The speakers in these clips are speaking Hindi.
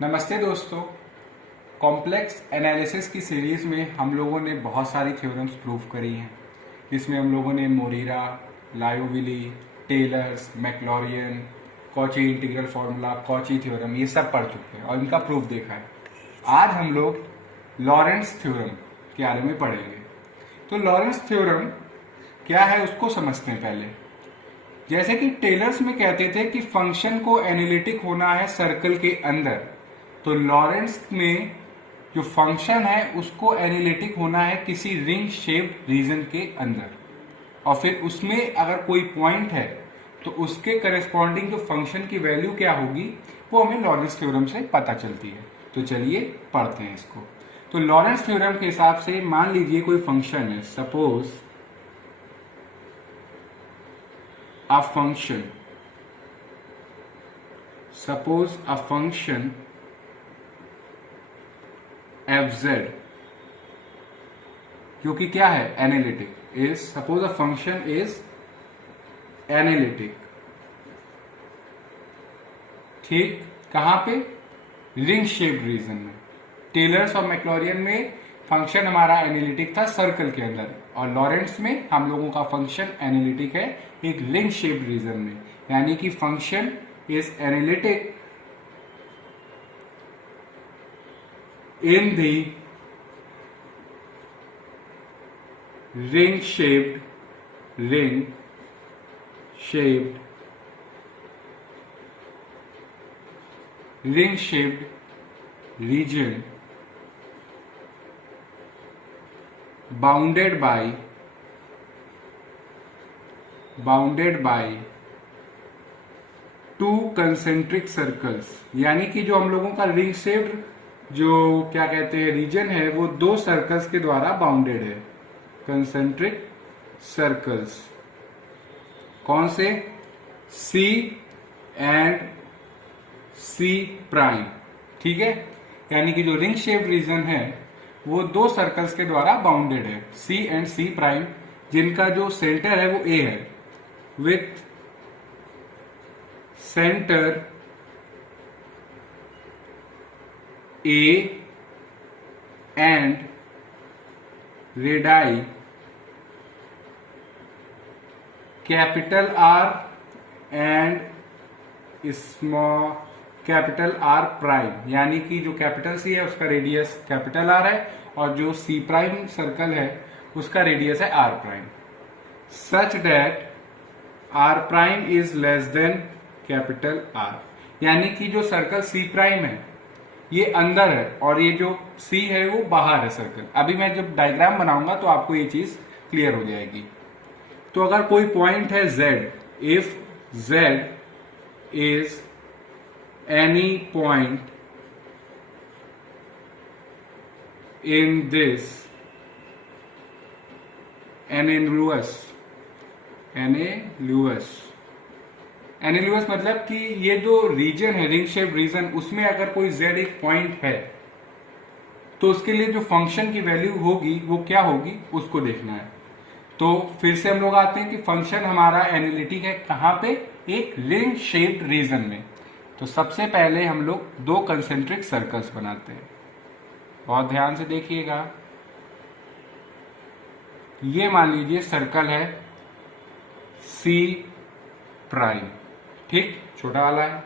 नमस्ते दोस्तों। कॉम्प्लेक्स एनालिसिस की सीरीज में हम लोगों ने बहुत सारी थ्योरम्स प्रूव करी हैं। इसमें हम लोगों ने Morera, Liouville, Taylor's, Maclaurin, Cauchy integral formula, Cauchy theorem ये सब पढ़ चुके हैं और इनका प्रूफ देखा है। आज हम लोग लॉरेंट्ज थ्योरम के बारे में पढ़ेंगे। तो लॉरेंट्ज थ्योरम क्या है उसको समझते हैं पहले। जैसे कि टेलर्स में कहते थे कि फंक्शन को एनालिटिक होना है सर्कल के अंदर, तो लॉरेंट्ज में जो फंक्शन है उसको एनालिटिक होना है किसी रिंग शेप्ड रीजन के अंदर, और फिर उसमें अगर कोई पॉइंट है तो उसके करस्पॉन्डिंग जो फंक्शन की वैल्यू क्या होगी वो हमें लॉरेंट्ज थ्योरम से पता चलती है। तो चलिए पढ़ते हैं इसको। तो लॉरेंट्ज थ्योरम के हिसाब से मान लीजिए कोई फंक्शन है, सपोज a function fz जो कि क्या है analytic, is suppose a function is analytic. ठीक, कहां पे? रिंग शेप्ड रीजन में। टेलर्स और मैक्लॉरियन में फंक्शन हमारा एनालिटिक था सर्कल के अंदर, और लॉरेंट्ज में हम लोगों का फंक्शन एनालिटिक है एक रिंग शेप्ड रीजन में, यानी कि function is analytic in the ring shaped region bounded by two concentric circles, यानी कि जो हम लोगों का रिंग शेप्ड जो क्या कहते हैं रीजन है वो दो सर्कल्स के द्वारा बाउंडेड है। कंसेंट्रिक सर्कल्स कौन से? C and C prime. ठीक है, यानी कि जो रिंग शेप्ड रीजन है वो दो सर्कल्स के द्वारा बाउंडेड है, C एंड C प्राइम, जिनका जो सेंटर है वो A है, with centre A and radii capital R and small capital R prime, यानी कि जो कैपिटल C है उसका रेडियस कैपिटल R है और जो C प्राइम सर्कल है उसका रेडियस है R prime, such that R prime is less then capital R, यानी कि जो सर्कल C प्राइम है ये अंदर है और ये जो C है वो बाहर है सर्कल। अभी मैं जब डायग्राम बनाऊंगा तो आपको ये चीज क्लियर हो जाएगी। तो अगर कोई पॉइंट है Z, if Z is any point in this annulus मतलब कि ये जो रीजन है रिंग शेप रीजन, उसमें अगर कोई z एक पॉइंट है तो उसके लिए जो फंक्शन की वैल्यू होगी वो क्या होगी उसको देखना है। तो फिर से हम लोग आते हैं कि फंक्शन हमारा एनालिटिक है कहां पे? एक रिंग शेप्ड रीजन में। तो सबसे पहले हम लोग दो कंसेंट्रिक सर्कल्स बनाते हैं, बहुत ध्यान से देखिएगा। ये मान लीजिए सर्कल है C प्राइम, ठीक, छोटा वाला है,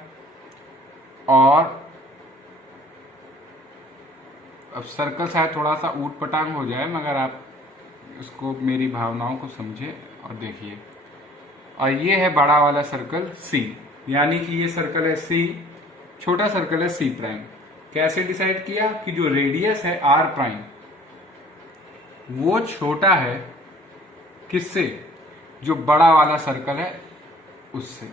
और अब सर्कल शायद थोड़ा सा ऊट पटांग हो जाए मगर आप इसको मेरी भावनाओं को समझे और देखिए। और ये है बड़ा वाला सर्कल C, यानी कि ये सर्कल है C, छोटा सर्कल है C प्राइम। कैसे डिसाइड किया कि जो रेडियस है R प्राइम वो छोटा है किससे? जो बड़ा वाला सर्कल है उससे।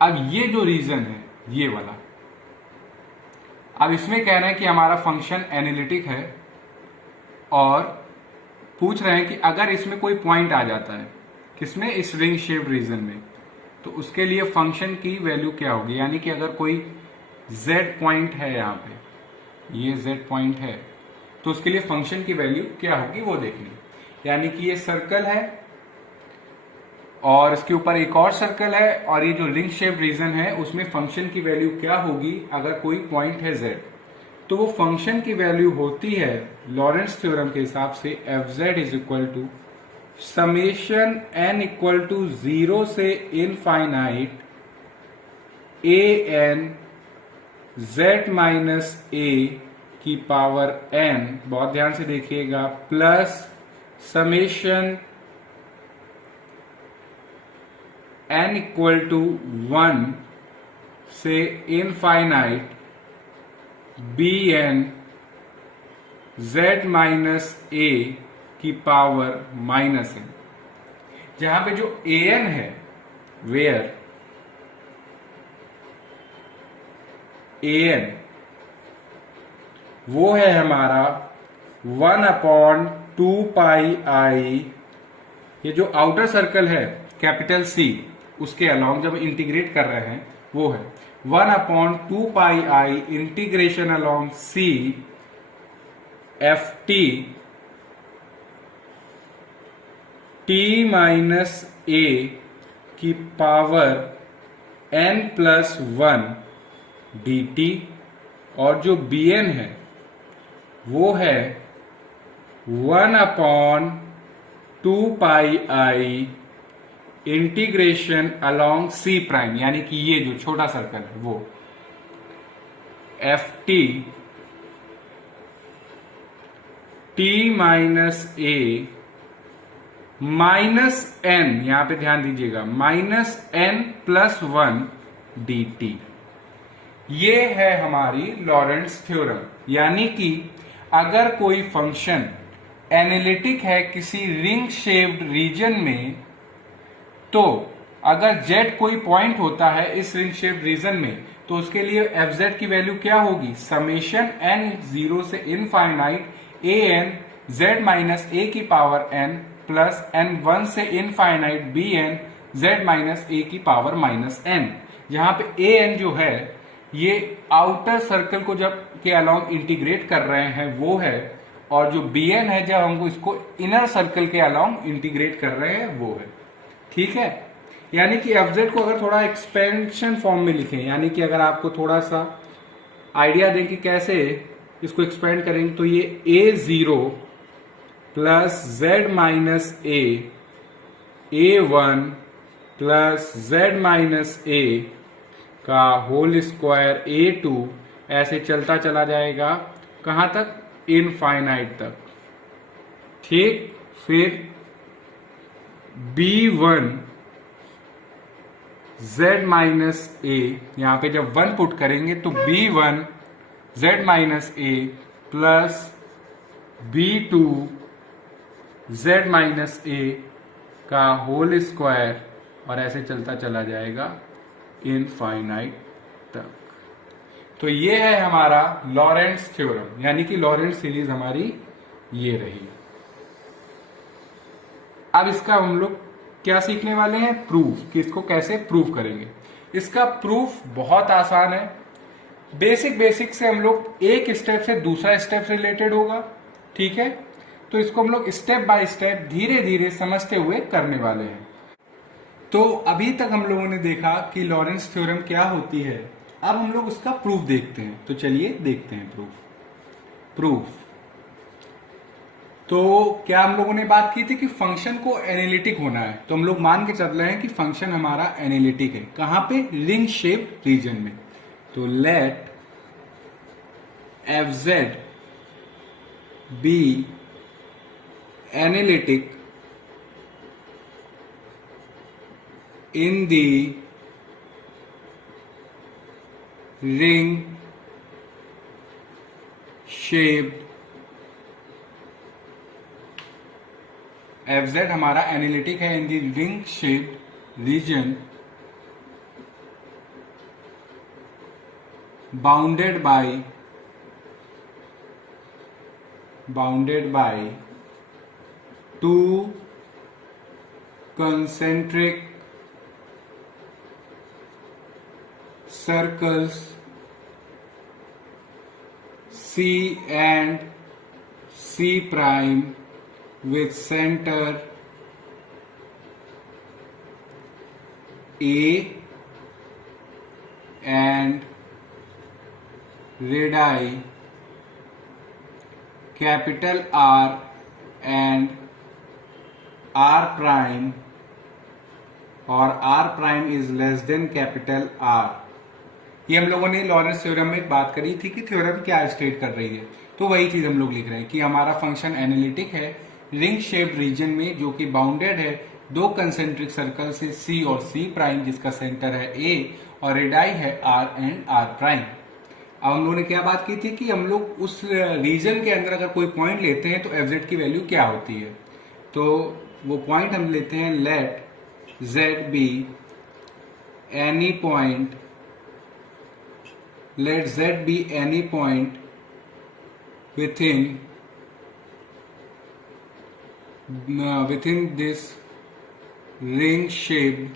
अब ये जो रीजन है ये वाला, अब इसमें कह रहे हैं कि हमारा फंक्शन एनालिटिक है और पूछ रहे हैं कि अगर इसमें कोई पॉइंट आ जाता है, किसमें? इस रिंग शेप रीजन में, तो उसके लिए फंक्शन की वैल्यू क्या होगी, यानी कि अगर कोई z पॉइंट है यहाँ पे, ये z पॉइंट है, तो उसके लिए फंक्शन की वैल्यू क्या होगी वो देखनी। यानी कि ये सर्कल है और इसके ऊपर एक और सर्कल है, और ये जो रिंग शेप रीजन है उसमें फंक्शन की वैल्यू क्या होगी अगर कोई पॉइंट है z, तो वो फंक्शन की वैल्यू होती है लॉरेंस थ्योरम के हिसाब से F Z is equal to summation n equal to 0 से infinite a n z minus a की पावर n, बहुत ध्यान से देखिएगा, plus summation n equal to 1 से infinite B N z minus a की पावर माइनस n, जहां पे जो a n है, वेयर a n वो है हमारा 1/2 पाई, ये जो आउटर सर्कल है कैपिटल C उसके अलोंग जब इंटीग्रेट कर रहे हैं वो है 1/2 pi integration along C F T t minus a की पावर n प्लस 1 dt, और जो bn है वो है 1/2 pi integration along C prime, यानी कि ये जो छोटा सर्कल है वो F T t minus a minus n, यहां पे ध्यान दीजिएगा, माइनस n प्लस 1 dt। ये है हमारी लॉरेंट्ज थ्योरम, यानी कि अगर कोई फंक्शन एनालिटिक है किसी रिंग शेप्ड रीजन में, तो अगर z कोई पॉइंट होता है इस रिंग शेप्ड रीजन में, तो उसके लिए एफ जेड की वैल्यू क्या होगी, समेशन n 0 से infinite a n z minus a की पावर n प्लस n 1 से infinite b n z minus a की पावर माइनस n, जहां पे a n जो है ये आउटर सर्कल को जब के अलोंग इंटीग्रेट कर रहे हैं वो है, और जो बी एन है जब हमको इसको इनर सर्कल के अलोंग इंटीग्रेट कर रहे हैं वो है। ठीक है, यानी कि एफ जेड को अगर थोड़ा एक्सपेंशन फॉर्म में लिखें, यानी कि अगर आपको थोड़ा सा आइडिया दें कि कैसे इसको एक्सपेंड करेंगे, तो ये a0 plus z minus a1 plus z minus a का होल स्क्वायर a2 ऐसे चलता चला जाएगा कहां तक, इनफाइनाइट तक। ठीक, फिर b1 z माइनस a, यहां पे जब 1 पुट करेंगे तो b1 z minus a plus b2 z minus a का होल स्क्वायर, और ऐसे चलता चला जाएगा इनफाइनाइट तक। तो ये है हमारा लॉरेंट्ज थ्योरम, यानी कि लॉरेंट्ज सीरीज हमारी ये रही। अब इसका हम लोग क्या सीखने वाले हैं, प्रूफ, कि इसको कैसे प्रूफ करेंगे। इसका प्रूफ बहुत आसान है, बेसिक से हम लोग एक स्टेप से दूसरा स्टेप से रिलेटेड होगा। ठीक है, तो इसको हम लोग स्टेप बाय स्टेप धीरे धीरे समझते हुए करने वाले हैं। तो अभी तक हम लोगों ने देखा कि लॉरेंट्ज थ्योरम क्या होती है, अब हम लोग उसका प्रूफ देखते हैं। तो चलिए देखते हैं प्रूफ। तो क्या हम लोगों ने बात की थी कि फंक्शन को एनालिटिक होना है, तो हम लोग मान के चल रहे हैं कि फंक्शन हमारा एनालिटिक है। कहां पे, रिंग शेप्ड रीजन में। तो let f z be analytic in the ring shaped, fz हमारा एनालिटिक है in the ring shaped region bounded by two concentric circles C and C prime with center A and radii capital R and R prime और R prime is less than capital R। ये हम लोगों ने लॉरेंस थ्योरम में बात करी थी कि थ्योरम क्या स्टेट कर रही है, तो वही चीज हम लोग लिख रहे हैं कि हमारा फंक्शन एनालिटिक है रिंग शेप्ड रीजन में जो कि बाउंडेड है दो कंसेंट्रिक सर्कल से C और C प्राइम जिसका सेंटर है A और रेडाई है R एंड R प्राइम। अब हम लोगों ने क्या बात की थी कि हम लोग उस रीजन के अंदर अगर कोई पॉइंट लेते हैं तो एफ की वैल्यू क्या होती है, तो वो पॉइंट हम लेते हैं let z be any point, let z be any point within this ring shaped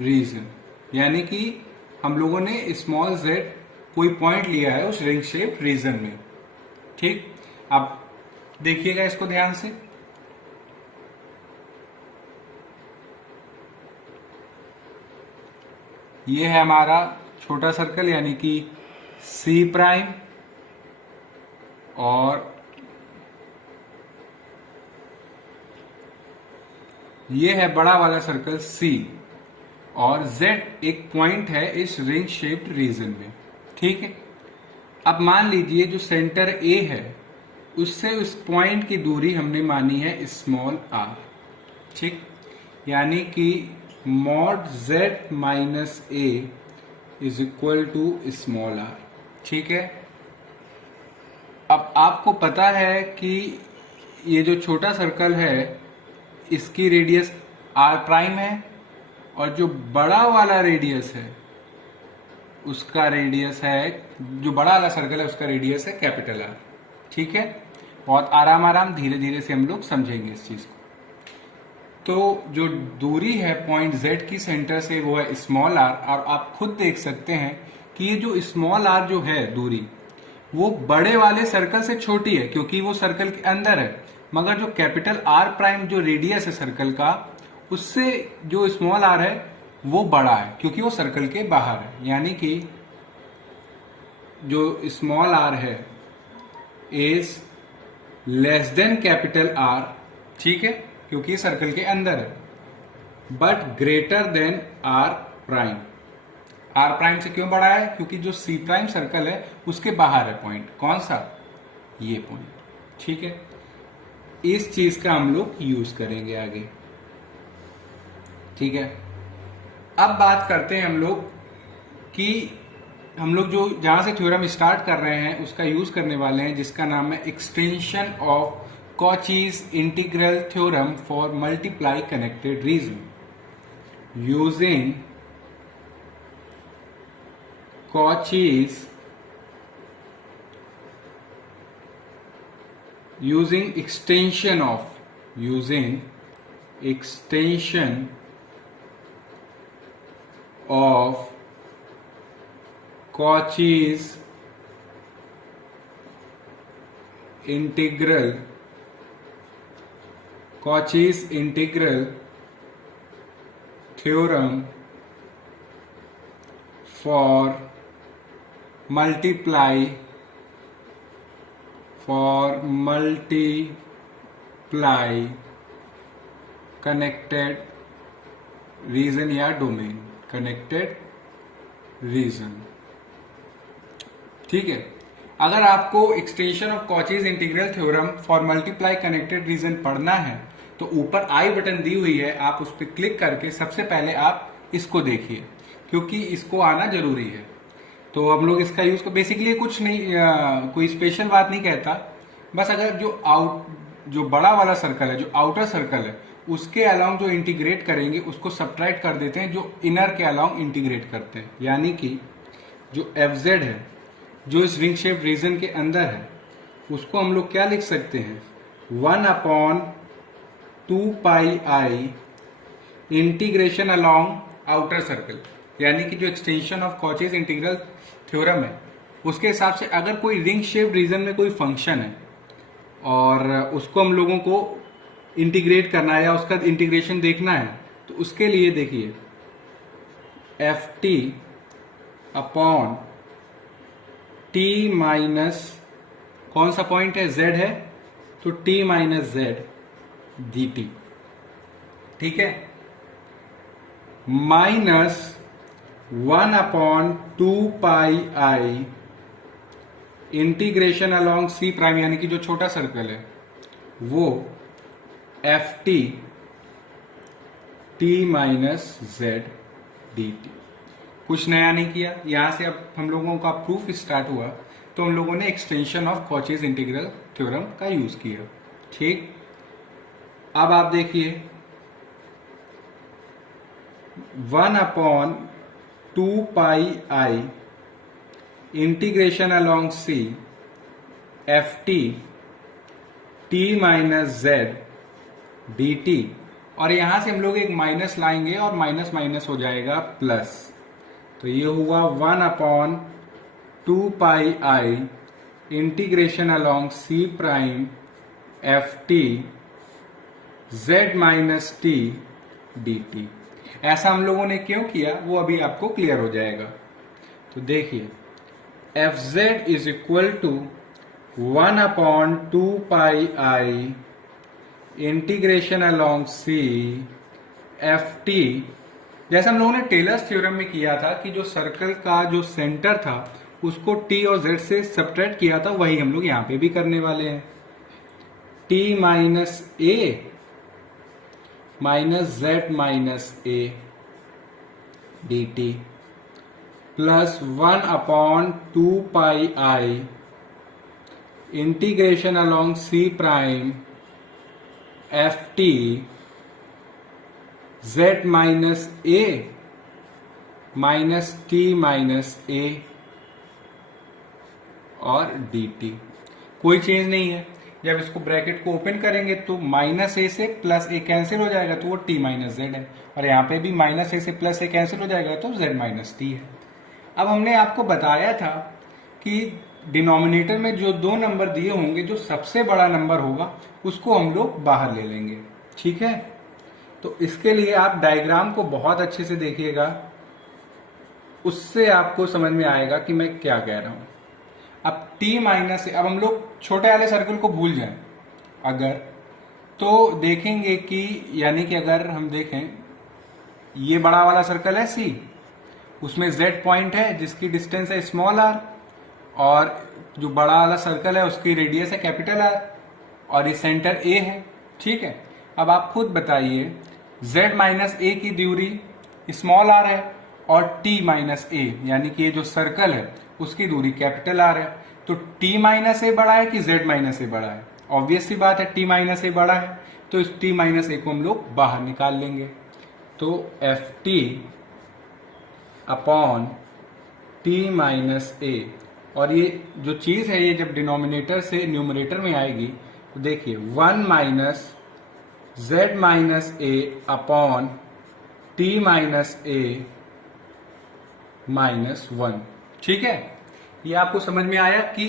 region. यानी कि हम लोगों ने स्मॉल z कोई पॉइंट लिया है उस रिंग शेप्ड रीजन में। ठीक, अब देखिएगा इसको ध्यान से। ये है हमारा छोटा सर्कल यानी कि C प्राइम और ये है बड़ा वाला सर्कल C और Z एक पॉइंट है इस रिंग शेप्ड रीजन में। ठीक है, अब मान लीजिए जो सेंटर A है उससे उस पॉइंट की दूरी हमने मानी है स्मॉल r। ठीक, यानी कि mod z minus a is equal to small r। ठीक है, अब आपको पता है कि ये जो छोटा सर्कल है इसकी रेडियस r प्राइम है और जो बड़ा वाला रेडियस है उसका रेडियस है, जो बड़ा वाला सर्कल है उसका रेडियस है कैपिटल R। ठीक है, बहुत आराम धीरे धीरे से हम लोग समझेंगे इस चीज को। तो जो दूरी है पॉइंट Z की सेंटर से वो है स्मॉल r, और आप खुद देख सकते हैं कि ये जो स्मॉल r जो है दूरी वो बड़े वाले सर्कल से छोटी है क्योंकि वो सर्कल के अंदर है, मगर जो कैपिटल R प्राइम जो रेडियस है सर्कल का उससे जो स्मॉल r है वो बड़ा है क्योंकि वो सर्कल के बाहर है। यानी कि जो स्मॉल r है is less then capital R। ठीक है, क्योंकि ये सर्कल के अंदर है, but greater than R prime. R prime से क्यों बड़ा है? क्योंकि जो C प्राइम सर्कल है उसके बाहर है पॉइंट। कौन सा? ये पॉइंट। ठीक है, इस चीज का हम लोग यूज करेंगे आगे। ठीक है, अब बात करते हैं हम लोग कि हम लोग जो जहां से थ्योरम स्टार्ट कर रहे हैं उसका यूज करने वाले हैं जिसका नाम है extension of Cauchy's integral theorem for multiply connected region using Cauchy's extension of Cauchy's integral theorem for multiply connected region या डोमेन कनेक्टेड रीजन। ठीक है, अगर आपको extension of Cauchy's integral theorem for multiply connected region पढ़ना है तो ऊपर आई बटन दी हुई है, आप उस पर क्लिक करके सबसे पहले आप इसको देखिए क्योंकि इसको आना जरूरी है। तो हम लोग इसका यूज बेसिकली कुछ नहीं, कोई स्पेशल बात नहीं कहता, बस अगर जो बड़ा वाला सर्कल है, जो आउटर सर्कल है, उसके अलाउंग जो इंटीग्रेट करेंगे उसको सब्ट्रैक्ट कर देते हैं जो इनर के अलाउंग इंटीग्रेट करते हैं। यानी कि जो Fz है जो इस रिंग शेप रीजन के अंदर है उसको हम लोग क्या लिख सकते हैं, 1/2πi integration along outer circle. यानी कि जो extension of Cauchy's integral theorem है उसके हिसाब से अगर कोई रिंग शेप रीजन में कोई फंक्शन है और उसको हम लोगों को इंटीग्रेट करना है या उसका इंटीग्रेशन देखना है, तो उसके लिए देखिए F T upon t minus कौन सा पॉइंट है, z है, तो t minus Z D t, ठीक है, minus 1/2 pi integration along C prime, यानी कि जो छोटा सर्कल है वो F T T minus Z D T. कुछ नया नहीं किया, यहां से अब हम लोगों का प्रूफ स्टार्ट हुआ तो हम लोगों ने extension of Cauchy's integral theorem का यूज किया। ठीक, अब आप देखिए 1/2 pi integration along C F T T minus Z D T, और यहां से हम लोग एक माइनस लाएंगे और माइनस माइनस हो जाएगा प्लस, तो ये हुआ 1/2 pi integration along C prime F t z minus t d t. ऐसा हम लोगों ने क्यों किया वो अभी आपको क्लियर हो जाएगा। तो देखिए F Z is equal to 1/2 pi integration along C F T, जैसे हम लोगों ने टेलर्स थ्योरम में किया था कि जो सर्कल का जो सेंटर था उसको टी और जेड से सब्ट्रैक्ट किया था, वही हम लोग यहां पे भी करने वाले हैं। T minus a minus z minus A D t plus 1/2 pi integration along C prime F t z minus a minus t minus a और डी टी। कोई चेंज नहीं है, जब इसको ब्रैकेट को ओपन करेंगे तो माइनस ए से प्लस ए कैंसिल हो जाएगा तो वो टी माइनस जेड है, और यहाँ पे भी माइनस ए से प्लस ए कैंसिल हो जाएगा तो जेड माइनस टी है। अब हमने आपको बताया था कि डिनोमिनेटर में जो दो नंबर दिए होंगे, जो सबसे बड़ा नंबर होगा उसको हम लोग बाहर ले लेंगे। ठीक है, तो इसके लिए आप डायग्राम को बहुत अच्छे से देखिएगा, उससे आपको समझ में आएगा कि मैं क्या कह रहा हूं। अब t माइनस, अब हम लोग छोटे वाले सर्कल को भूल जाएं अगर, तो देखेंगे कि यानी कि अगर हम देखें ये बड़ा वाला सर्कल है C, उसमें z पॉइंट है जिसकी डिस्टेंस है स्मॉल r, और जो बड़ा वाला सर्कल है उसकी रेडियस है कैपिटल R, और ये सेंटर A है। ठीक है, अब आप खुद बताइए z माइनस ए की दूरी स्मॉल r है और t माइनस ए यानी कि ये जो सर्कल है उसकी दूरी कैपिटल R है, तो t माइनस ए बड़ा है कि z माइनस ए बड़ा है? ऑब्वियस सी बात है t माइनस ए बड़ा है, तो इस t माइनस ए को हम लोग बाहर निकाल लेंगे। तो f T upon t minus a, और ये जो चीज है ये जब डिनोमिनेटर से न्यूमरेटर में आएगी तो देखिए 1 minus z minus A upon t minus a minus 1। ठीक है, ये आपको समझ में आया कि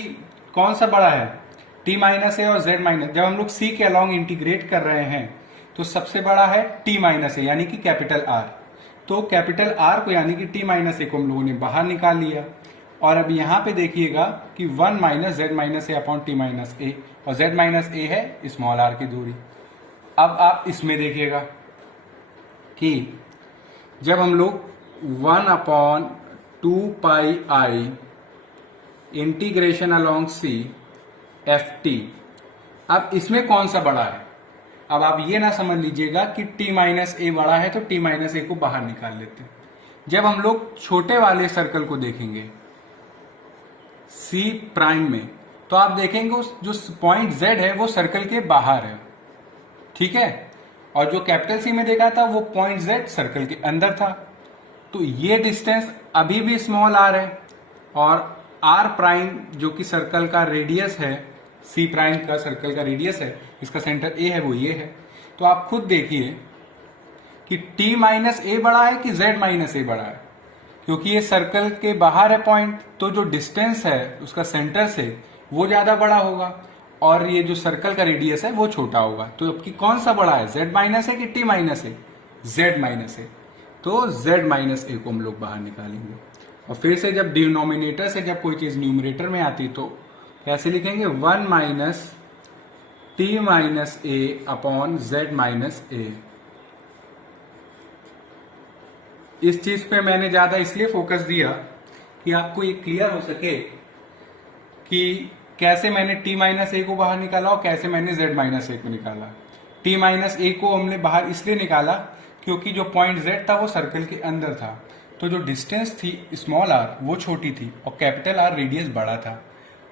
कौन सा बड़ा है, t माइनस ए और z माइनस। जब हम लोग c के अलॉन्ग इंटीग्रेट कर रहे हैं तो सबसे बड़ा है t माइनस ए यानी कि कैपिटल R, तो कैपिटल R को यानी कि t माइनस ए को हम लोगों ने बाहर निकाल लिया। और अब यहां पे देखिएगा कि 1 minus z minus A upon t minus a, और z माइनस ए है स्मॉल r की दूरी। अब आप इसमें देखिएगा कि जब हम लोग 1/2 integration along C F T, अब इसमें कौन सा बड़ा है? अब आप ये ना समझ लीजिएगा कि t माइनस ए बड़ा है तो t माइनस ए को बाहर निकाल लेते हैं। जब हम लोग छोटे वाले सर्कल को देखेंगे C प्राइम में, तो आप देखेंगे उस जो पॉइंट Z है वो सर्कल के बाहर है। ठीक है, और जो कैपिटल C में देखा था वो पॉइंट Z सर्कल के अंदर था, तो ये डिस्टेंस अभी भी स्मॉल r है, और r प्राइम जो कि सर्कल का रेडियस है, C प्राइम का सर्कल का रेडियस है, इसका सेंटर A है वो ये है। तो आप खुद देखिए कि t माइनस ए बड़ा है कि z माइनस ए बड़ा है, क्योंकि ये सर्कल के बाहर है पॉइंट, तो जो डिस्टेंस है उसका सेंटर से वो ज्यादा बड़ा होगा, और ये जो सर्कल का रेडियस है वो छोटा होगा। तो आपकी कौन सा बड़ा है, z माइनस है कि t माइनस है, z माइनस है। तो z माइनस ए को हम लोग बाहर निकालेंगे। और फिर से जब डिनोमिनेटर से जब कोई चीज न्यूमरेटर में आती तो कैसे लिखेंगे, 1 minus t minus A upon z minus a. इस चीज पे मैंने ज्यादा इसलिए फोकस दिया कि आपको ये क्लियर हो सके कि कैसे मैंने t माइनस ए को बाहर निकाला और कैसे मैंने z माइनस ए को निकाला। t माइनस ए को हमने बाहर इसलिए निकाला क्योंकि जो पॉइंट z था वो सर्कल के अंदर था, तो जो डिस्टेंस थी स्मॉल r वो छोटी थी और कैपिटल R रेडियस बड़ा था।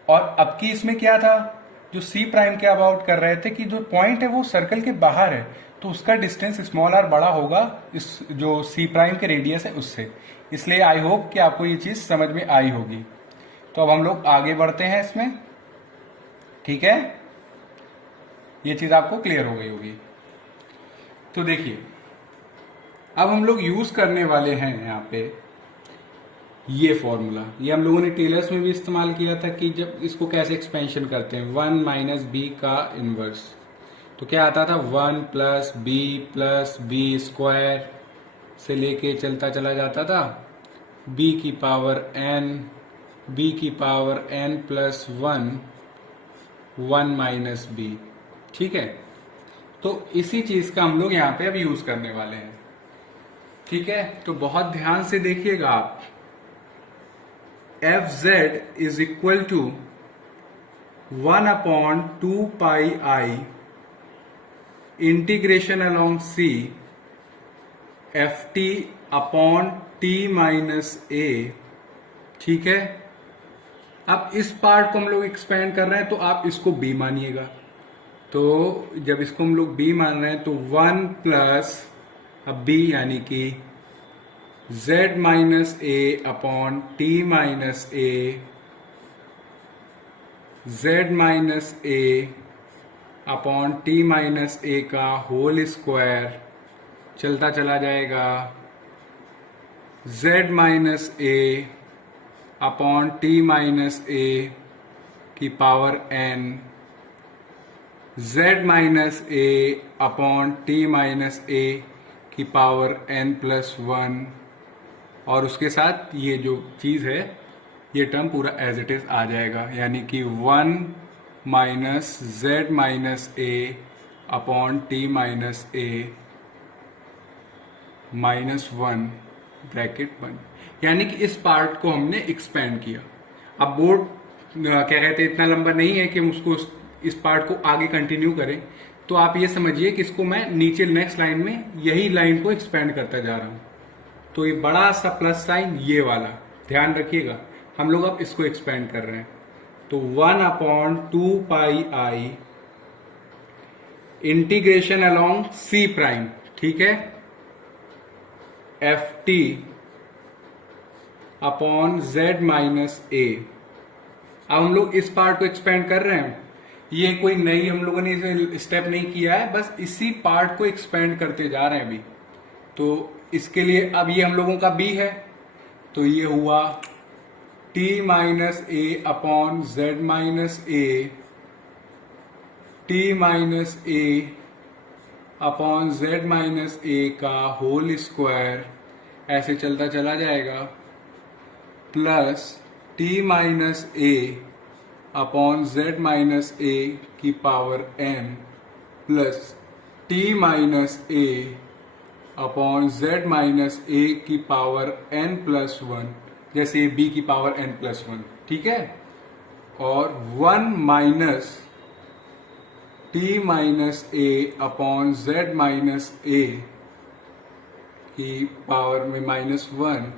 और अब की इसमें क्या था, जो c प्राइम के अबाउट कर रहे थे कि जो पॉइंट है वो सर्कल के बाहर है, तो उसका डिस्टेंस स्मॉल r बड़ा होगा इस जो c प्राइम के रेडियस है उससे। इसलिए आई होप कि आपको ये चीज समझ में आई होगी। तो अब हम लोग आगे बढ़ते हैं इसमें, ठीक है, ये चीज आपको क्लियर हो गई होगी। तो देखिए अब हम लोग यूज करने वाले हैं यहाँ पे ये फॉर्मूला। ये हम लोगों ने टेलर्स में भी इस्तेमाल किया था कि जब इसको कैसे एक्सपेंशन करते हैं, 1 माइनस बी का इनवर्स। तो क्या आता था, 1 प्लस बी स्क्वायर से लेके चलता चला जाता था b की power n plus 1 minus B. ठीक है, तो इसी चीज का हम लोग यहाँ पे अब यूज करने वाले हैं। ठीक है, तो बहुत ध्यान से देखिएगा आप, f Z is equal to 1 upon 2 pi i integration along C F T upon t minus a. ठीक है, अब इस पार्ट को हम लोग एक्सपेंड कर रहे हैं तो आप इसको b मानिएगा। तो जब इसको हम लोग b मान रहे हैं तो 1 प्लस अब b यानी कि z minus A upon t minus a, z minus A upon t minus a का होल स्क्वायर चलता चला जाएगा, z minus A upon t minus a की power n, z minus A upon t minus a की पावर n प्लस 1, और उसके साथ ये जो चीज़ है ये टर्म पूरा एज इट इज आ जाएगा, यानी कि 1 minus z minus A upon t minus a minus 1 bracket 1। यानी कि इस पार्ट को हमने एक्सपेंड किया। अब बोर्ड क्या कहते हैं इतना लंबा नहीं है कि हम उसको इस पार्ट को आगे कंटिन्यू करें, तो आप ये समझिए कि इसको मैं नीचे नेक्स्ट लाइन में यही लाइन को एक्सपेंड करता जा रहा हूं। तो ये बड़ा सा प्लस साइन ये वाला ध्यान रखिएगा, हम लोग अब इसको एक्सपेंड कर रहे हैं। तो 1 upon 2 pi i integration along C prime, ठीक है, f T upon z minus a. अब हम लोग इस पार्ट को एक्सपेंड कर रहे हैं, ये कोई नई हम लोगों ने स्टेप नहीं किया है, बस इसी पार्ट को एक्सपेंड करते जा रहे हैं अभी। तो इसके लिए अब ये हम लोगों का b है, तो ये हुआ t minus A upon z minus a, t minus A upon z minus a का होल स्क्वायर ऐसे चलता चला जाएगा, plus t minus A upon z minus a की power n plus t minus A upon z minus a की पावर n प्लस 1, जैसे b की पावर n प्लस 1। ठीक है, और 1 minus t minus A upon z minus a की पावर में माइनस 1,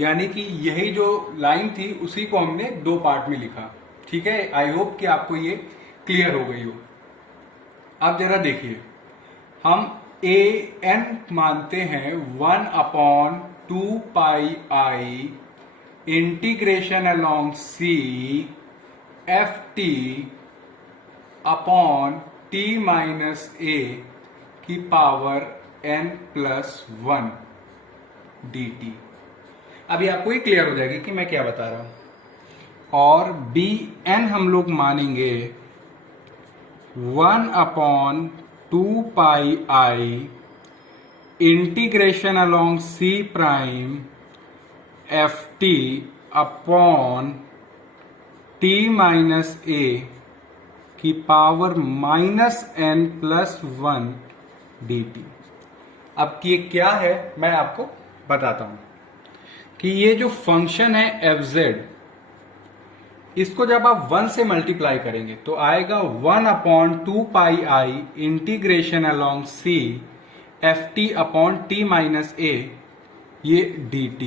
यानी कि यही जो लाइन थी उसी को हमने दो पार्ट में लिखा। ठीक है, आई होप कि आपको ये क्लियर हो गई हो। अब जरा देखिए, हम ए एन मानते हैं 1 upon 2 pi i integration along C F T upon t minus a की पावर n प्लस 1 dt। अभी आपको ये क्लियर हो जाएगी कि मैं क्या बता रहा हूं। और बी एन हम लोग मानेंगे 1/2 pi integration along C prime F T upon t minus a की पावर -n+1 dt। अब ये क्या है मैं आपको बताता हूं कि ये जो फंक्शन है fz, इसको जब आप 1 से मल्टीप्लाई करेंगे तो आएगा 1/2 pi integration along C F T upon t minus a, ये dt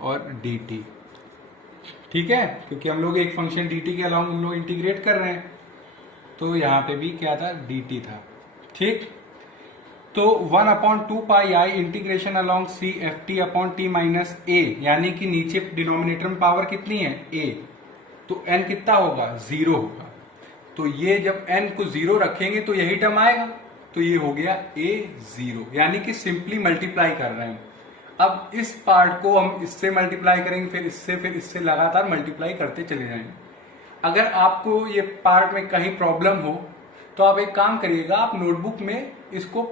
और dt। ठीक है, क्योंकि हम लोग एक फंक्शन dt के अलाउंग हम लोग इंटीग्रेट कर रहे हैं, तो यहां पे भी क्या था, dt था। ठीक, तो 1/2 pi integration along C F T upon t minus a, यानी कि नीचे डिनोमिनेटर में पावर कितनी है, a, तो n कितना होगा, 0 होगा। तो ये जब n को 0 रखेंगे तो यही टर्म आएगा, तो ये हो गया a0, यानी कि सिंपली मल्टीप्लाई कर रहे हैं। अब इस पार्ट को हम इससे मल्टीप्लाई करेंगे, फिर इससे लगातार मल्टीप्लाई करते चले जाएंगे। अगर आपको ये पार्ट में कहीं प्रॉब्लम हो तो आप एक काम करिएगा, आप नोटबुक में इसको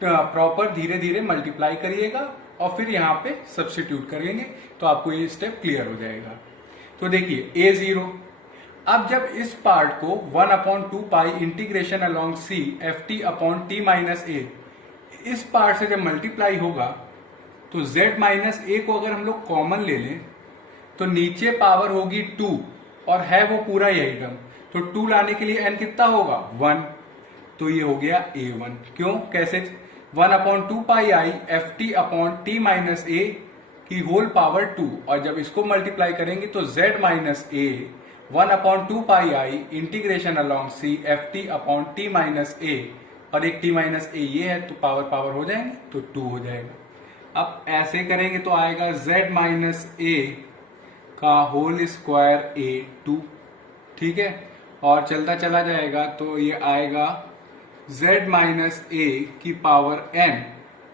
प्रॉपर धीरे धीरे मल्टीप्लाई करिएगा और फिर यहाँ पे सब्स्टिट्यूट करेंगे तो आपको ये स्टेप क्लियर हो जाएगा। तो देखिए a0, अब जब इस पार्ट को 1/2 pi integration along C F T upon t minus a, इस पार्ट से जब मल्टीप्लाई होगा तो z माइनस ए को अगर हम लोग कॉमन ले लें तो नीचे पावर होगी 2 और है वो पूरा यही टर्म, तो 2 लाने के लिए n कितना होगा, 1, तो ये हो गया a1। क्यों, कैसे, 1/2 pi f T upon t minus a की होल पावर 2, और जब इसको मल्टीप्लाई करेंगे तो z minus a 1/2 pi integration along C F T upon t minus a, और एक टी माइनस ए ये है तो पावर पावर हो जाएंगे तो 2 हो जाएगा। अब ऐसे करेंगे तो आएगा z माइनस ए का होल स्क्वायर a2। ठीक है, और चलता चला जाएगा तो ये आएगा z माइनस ए की पावर n,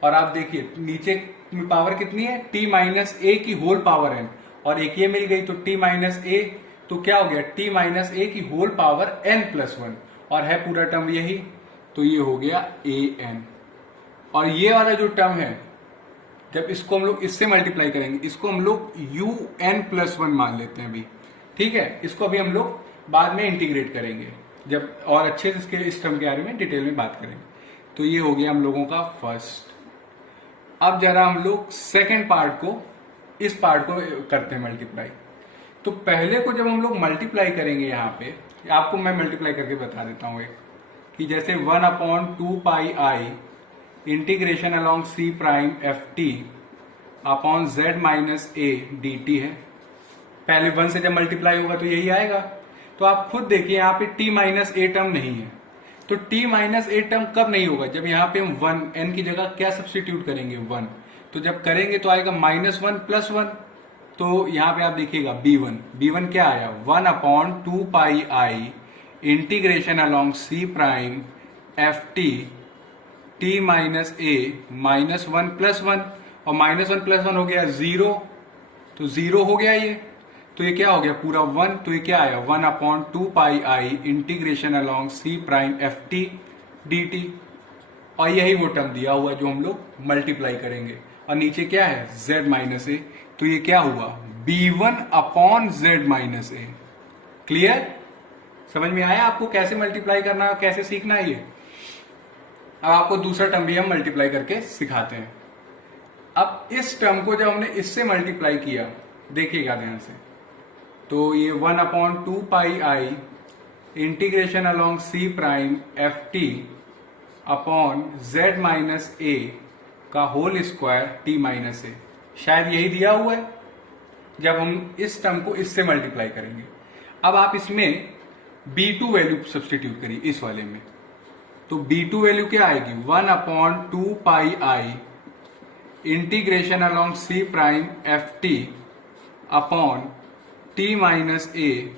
और आप देखिए नीचे में पावर कितनी है, t माइनस ए की होल पावर n, और एक ये मिल गई तो t माइनस ए, तो क्या हो गया, t माइनस ए की होल पावर n+1, और है पूरा टर्म यही, तो ये हो गया an। और ये वाला जो टर्म है, जब इसको हम लोग इससे मल्टीप्लाई करेंगे, इसको हम लोग un+1 मान लेते हैं अभी। ठीक है, इसको अभी हम लोग बाद में इंटीग्रेट करेंगे जब और अच्छे से इसके इस टर्म के बारे में डिटेल में बात करेंगे। तो ये हो गया हम लोगों का फर्स्ट। अब जरा हम लोग सेकेंड पार्ट को, इस पार्ट को करते हैं मल्टीप्लाई। तो पहले को जब हम लोग मल्टीप्लाई करेंगे, यहाँ पे आपको मैं मल्टीप्लाई करके बता देता हूँ एक, कि जैसे 1/2 pi integration along C prime F T upon z minus A D T है। पहले 1 से जब मल्टीप्लाई होगा तो यही आएगा। तो आप खुद देखिए यहाँ पे t माइनस ए टर्म नहीं है, तो t माइनस ए टर्म कब नहीं होगा, जब यहाँ पे हम 1 n की जगह क्या सब्स्टिट्यूट करेंगे, 1, तो जब करेंगे तो आएगा -1+1, तो यहाँ पे आप देखिएगा b1 क्या आया, 1/2 pi integration along C prime F T T minus a -1+1, और -1+1 हो गया 0, तो 0 हो गया ये, तो ये क्या हो गया पूरा 1, तो ये क्या आया 1/2 pi integration along C prime F t d T, और यही वो टर्म दिया हुआ है जो हम लोग मल्टीप्लाई करेंगे, और नीचे क्या है z माइनस ए, तो ये क्या हुआ b1/z माइनस ए। क्लियर, समझ में आया आपको कैसे मल्टीप्लाई करना है, कैसे सीखना है ये। अब आपको दूसरा टर्म भी हम मल्टीप्लाई करके सिखाते हैं। अब इस टर्म को जब हमने इससे मल्टीप्लाई किया, देखिएगा ध्यान से, तो ये 1/2 pi integration along C prime F T upon z minus a का whole square t minus a, शायद यही दिया हुआ है जब हम इस टर्म को इससे मल्टीप्लाई करेंगे। अब आप इसमें b2 वैल्यू सब्स्टिट्यूट करिए इस वाले में, तो b2 वैल्यू क्या आएगी 1/2 pi integration along C prime F T upon t minus a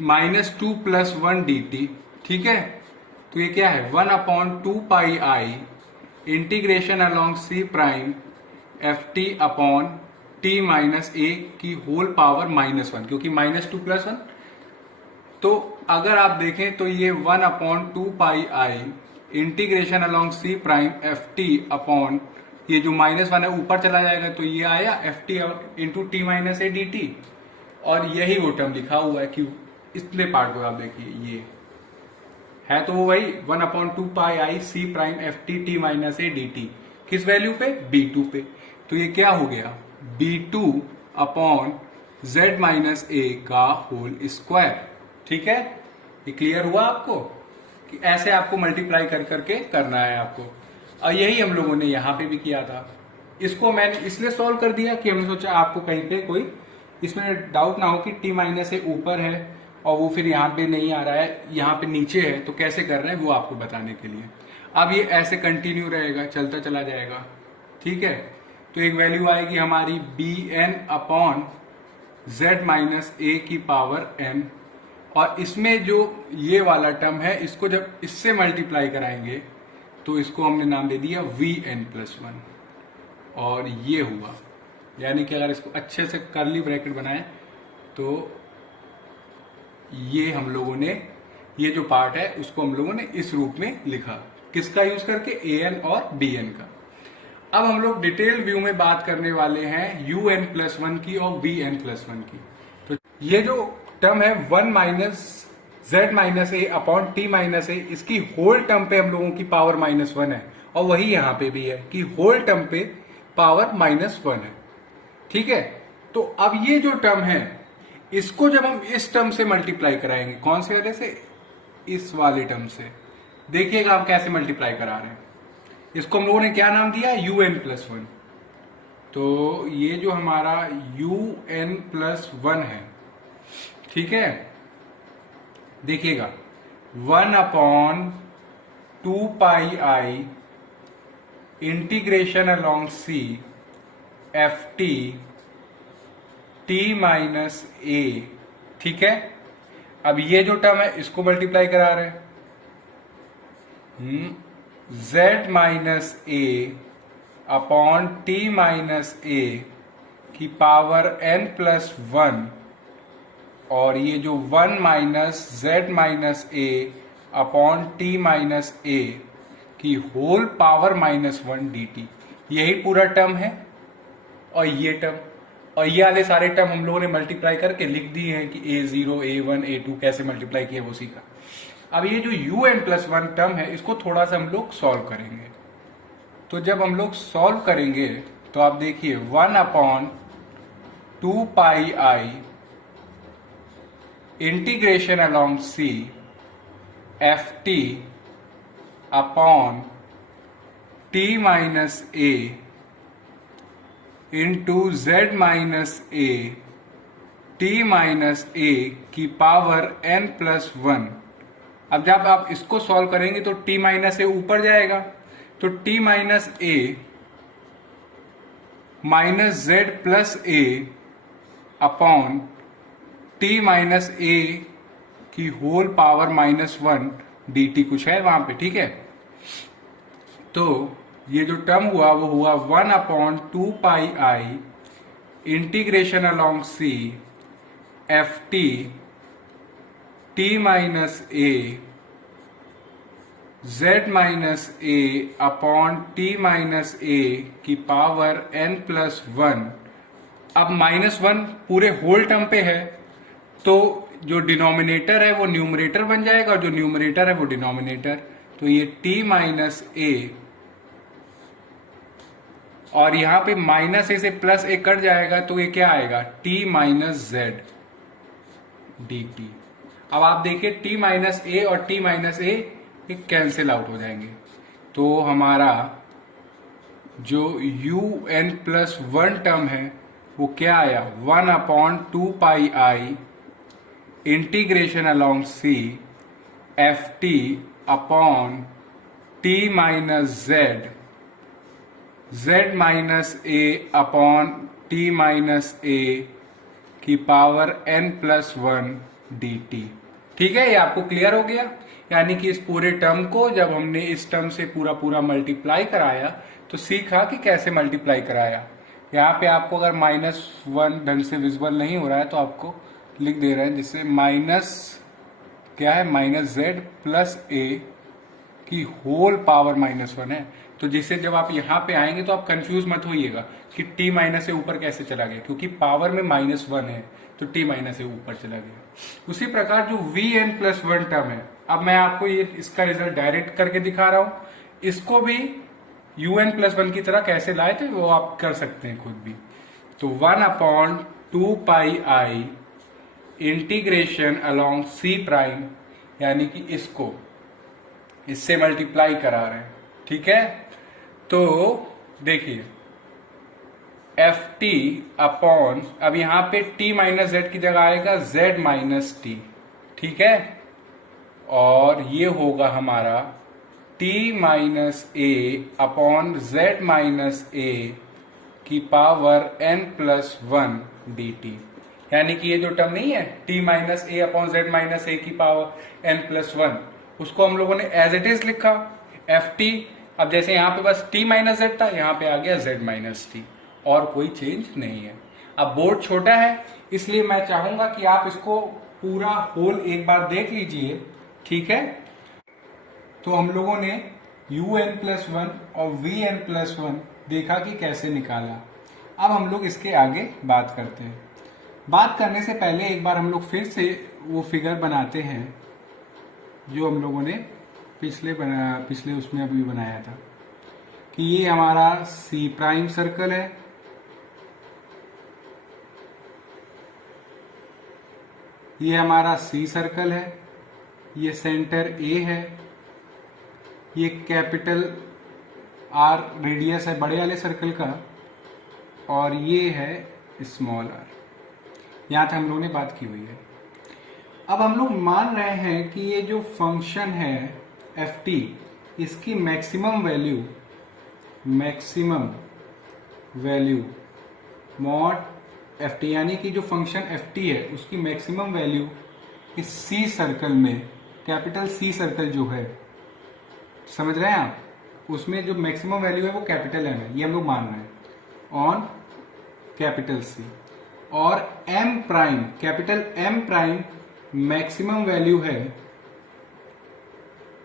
-2+1 d t. ठीक है, तो ये क्या है 1/2 pi integration along C prime F T upon t minus a की होल पावर -1, क्योंकि -2 + 1। तो अगर आप देखें तो ये 1/2 पाई इंटीग्रेशन अलॉन्ग सी प्राइम एफ टी अपॉन ये जो -1 है ऊपर चला जाएगा, तो ये आया F T into T minus A D T. और यही वो टर्म लिखा हुआ है कि इतने पार्ट को आप देखिए, ये है तो वो वही 1/2 pi C prime F T T minus A D t, किस वैल्यू पे, B2 पे। तो ये क्या हो गया, B2 upon Z minus a का होल स्क्वायर। ठीक है, ये क्लियर हुआ आपको कि ऐसे आपको मल्टीप्लाई कर करके करना है आपको। और यही हम लोगों ने यहां पे भी किया था। इसको मैंने इसलिए सॉल्व कर दिया कि हमने सोचा आपको कहीं पे कोई इसमें डाउट ना हो कि टी माइनस ए ऊपर है और वो फिर यहाँ पे नहीं आ रहा है, यहाँ पे नीचे है, तो कैसे कर रहे हैं वो आपको बताने के लिए। अब ये ऐसे कंटिन्यू रहेगा, चलता चला जाएगा। ठीक है, तो एक वैल्यू आएगी हमारी bn upon z minus a की पावर n। और इसमें जो ये वाला टर्म है, इसको जब इससे मल्टीप्लाई कराएंगे तो इसको हमने नाम दे दिया vn+1। और ये हुआ, यानी कि अगर इसको अच्छे से कर्ली ब्रैकेट बनाएं तो ये हम लोगों ने ये जो पार्ट है उसको हम लोगों ने इस रूप में लिखा, किसका यूज करके, an और bn का। अब हम लोग डिटेल व्यू में बात करने वाले हैं un+1 की और vn+1 की। तो ये जो टर्म है 1 माइनस z माइनस ए अपॉन टी माइनस ए, इसकी होल टर्म पे हम लोगों की पावर -1 है, और वही यहां पे भी है कि होल टर्म पे पावर -1 है। ठीक है, तो अब ये जो टर्म है इसको जब हम इस टर्म से मल्टीप्लाई कराएंगे, कौन से वाले से, इस वाले टर्म से, देखिएगा आप कैसे मल्टीप्लाई करा रहे हैं। इसको हम लोगों ने क्या नाम दिया, un+1। तो ये जो हमारा un+1 है, ठीक है, देखिएगा 1/2 integration along C F T T minus a. ठीक है, अब ये जो टर्म है इसको मल्टीप्लाई करा रहे हैं, z minus A upon t minus a की पावर n+1, और ये जो 1 minus z minus A upon t minus a की होल पावर -1 dt, यही पूरा टर्म है। और ये टर्म और ये वाले सारे टर्म हम लोगों ने मल्टीप्लाई करके लिख दिए हैं कि a0 a1 a2 कैसे मल्टीप्लाई किया वो सीखा। अब ये जो un+1 टर्म है इसको थोड़ा सा हम लोग सॉल्व करेंगे। तो जब हम लोग सॉल्व करेंगे तो आप देखिए 1/2 integration along C F T upon t minus a into z minus a t minus a की पावर n+1। अब जब आप इसको सॉल्व करेंगे तो t माइनस ए ऊपर जाएगा, तो t minus a minus Z plus A upon t minus a की होल पावर -1 dt कुछ है वहां पे। ठीक है, तो ये जो टर्म हुआ वो हुआ 1/2 integration along C F T T minus a z minus A upon t minus a की पावर n+1। अब -1 पूरे होल टर्म पे है, तो जो डिनोमिनेटर है वो न्यूमरेटर बन जाएगा और जो न्यूमरेटर है वो डिनोमिनेटर। तो ये t माइनस ए और यहां पे -a से +a कट जाएगा, तो ये क्या आएगा, t माइनस जेड dt। अब आप देखिए t माइनस ए और t माइनस ए कैंसिल आउट हो जाएंगे, तो हमारा जो un+1 टर्म है वो क्या आया, 1/2 integration along C F T upon t minus z minus A upon t minus a की पावर n+1 dt। ठीक है, ये आपको क्लियर हो गया। यानी कि इस पूरे टर्म को जब हमने इस टर्म से पूरा पूरा मल्टीप्लाई कराया तो सीखा कि कैसे मल्टीप्लाई कराया। यहाँ पे आपको अगर -1 ढंग से विजिबल नहीं हो रहा है तो आपको लिख दे रहे हैं, जिससे माइनस क्या है, -z प्लस a की होल पावर -1 है। तो जिससे जब आप यहाँ पे आएंगे तो आप कंफ्यूज मत होइएगा कि t माइनस ए ऊपर कैसे चला गया, क्योंकि पावर में -1 है तो t माइनस ए ऊपर चला गया। उसी प्रकार जो vn+1 टर्म है, अब मैं आपको ये इसका रिजल्ट डायरेक्ट करके दिखा रहा हूं, इसको भी un+1 की तरह कैसे लाए थे वो आप कर सकते हैं खुद भी। तो 1/2 pi integration along c prime, यानी कि इसको इससे मल्टीप्लाई करा रहे हैं, ठीक है। तो देखिए एफ टी अपॉन, अब यहां पे t माइनस जेड की जगह आएगा z माइनस टी, ठीक है। और ये होगा हमारा t minus A upon z minus a की पावर n+1 dt, यानी कि ये जो टर्म नहीं है t minus A upon z minus a की पावर n+1, उसको हम लोगों ने एज इट इज लिखा एफ टी। अब जैसे यहाँ पे बस t माइनस जेड था, यहाँ पे आ गया z माइनस टी, और कोई चेंज नहीं है। अब बोर्ड छोटा है इसलिए मैं चाहूंगा कि आप इसको पूरा होल एक बार देख लीजिए, ठीक है। तो हम लोगों ने un+1 और vn+1 देखा कि कैसे निकाला। अब हम लोग इसके आगे बात करते हैं। बात करने से पहले एक बार हम लोग फिर से वो फिगर बनाते हैं जो हम लोगों ने पिछले उसमें अभी बनाया था, कि ये हमारा C प्राइम सर्कल है, ये हमारा C सर्कल है, ये सेंटर A है, ये कैपिटल R रेडियस है बड़े वाले सर्कल का, और ये है स्मॉल r। यहाँ तक हम लोगों ने बात की हुई है। अब हम लोग मान रहे हैं कि ये जो फंक्शन है एफ टी, इसकी maximum value mod F T, यानी कि जो फंक्शन एफ टी है उसकी मैक्सिमम वैल्यू इस सी सर्कल में, कैपिटल सी सर्कल जो है, समझ रहे हैं आप, उसमें जो मैक्सिमम वैल्यू है वो कैपिटल एम है, ये हम लोग मान रहे हैं ऑन कैपिटल सी। और M prime, capital M prime maximum value है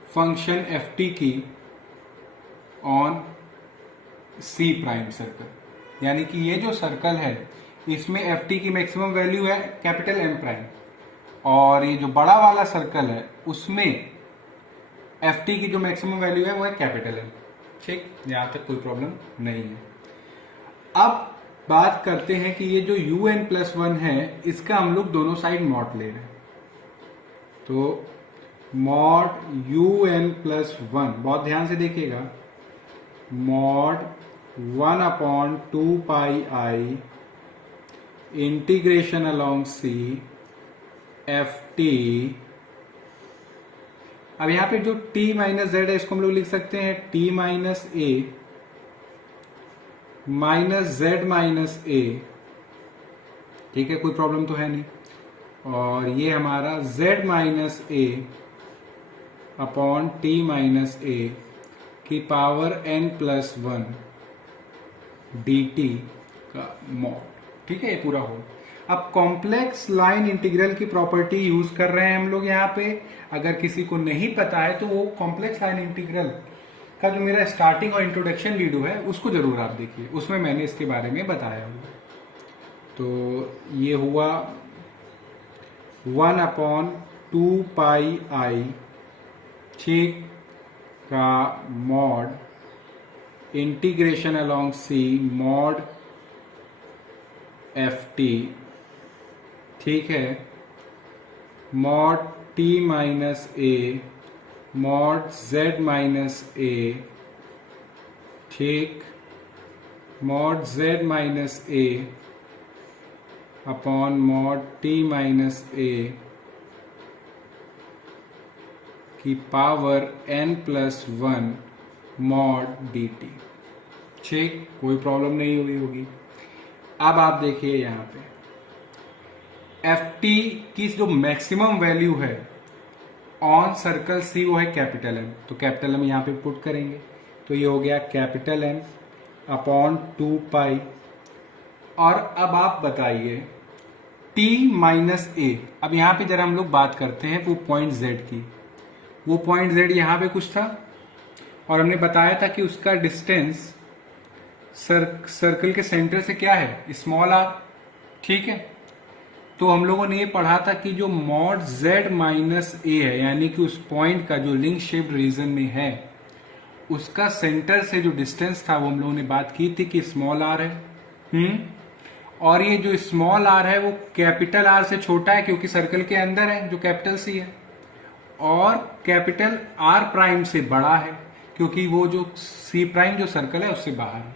फंक्शन एफ टी की ऑन सी प्राइम सर्कल, यानी कि ये जो सर्कल है इसमें एफ टी की मैक्सिमम वैल्यू है कैपिटल एम प्राइम, और ये जो बड़ा वाला सर्कल है उसमें एफ टी की जो मैक्सिमम वैल्यू है वो है कैपिटल एम, ठीक। यहां तक कोई प्रॉब्लम नहीं है। अब बात करते हैं कि ये जो un+1 है इसका हम लोग दोनों साइड मॉड ले रहे हैं। तो मॉड un+1, बहुत ध्यान से देखिएगा, mod 1/2 integration along C F T. अब यहां पे जो t माइनस जेड है इसको हम लोग लिख सकते हैं t minus a minus z minus a, ठीक है, कोई प्रॉब्लम तो है नहीं। और ये हमारा z minus A upon t minus a की पावर n+1 dt का मॉड, ठीक है, ये पूरा हो। अब कॉम्प्लेक्स लाइन इंटीग्रल की प्रॉपर्टी यूज कर रहे हैं हम लोग यहाँ पे। अगर किसी को नहीं पता है तो वो कॉम्प्लेक्स लाइन इंटीग्रल का जो मेरा स्टार्टिंग और इंट्रोडक्शन वीडियो है उसको जरूर आप देखिए, उसमें मैंने इसके बारे में बताया हुआ। तो ये हुआ 1/2 पाई आई, ठीक, का मॉड इंटीग्रेशन अलोंग सी मॉड एफ टी, ठीक है, mod T minus A mod z minus a, ठीक, mod z minus A upon mod t minus a की पावर n+1 मॉड dt, ठीक, कोई प्रॉब्लम नहीं हुई होगी। अब आप देखिए यहाँ पे एफ टी की जो मैक्सिमम वैल्यू है ऑन सर्कल सी वो है कैपिटल एम, तो कैपिटल एम यहाँ पे पुट करेंगे, तो ये हो गया कैपिटल एम अपॉन 2 पाई और अब आप बताइए t माइनस ए। अब यहाँ पे जरा हम लोग बात करते हैं वो पॉइंट z की। वो पॉइंट z यहाँ पे कुछ था और हमने बताया था कि उसका डिस्टेंस सर्कल के सेंटर से क्या है, स्मॉल आर। ठीक है, तो हम लोगों ने ये पढ़ा था कि जो मॉड z माइनस ए है, यानी कि उस पॉइंट का जो लिंक शेप्ड रीजन में है उसका सेंटर से जो डिस्टेंस था वो हम लोगों ने बात की थी कि स्मॉल आर है। और ये जो स्मॉल आर है वो कैपिटल आर से छोटा है क्योंकि सर्कल के अंदर है जो कैपिटल सी है, और कैपिटल आर प्राइम से बड़ा है क्योंकि वो जो सी प्राइम जो सर्कल है उससे बाहर है।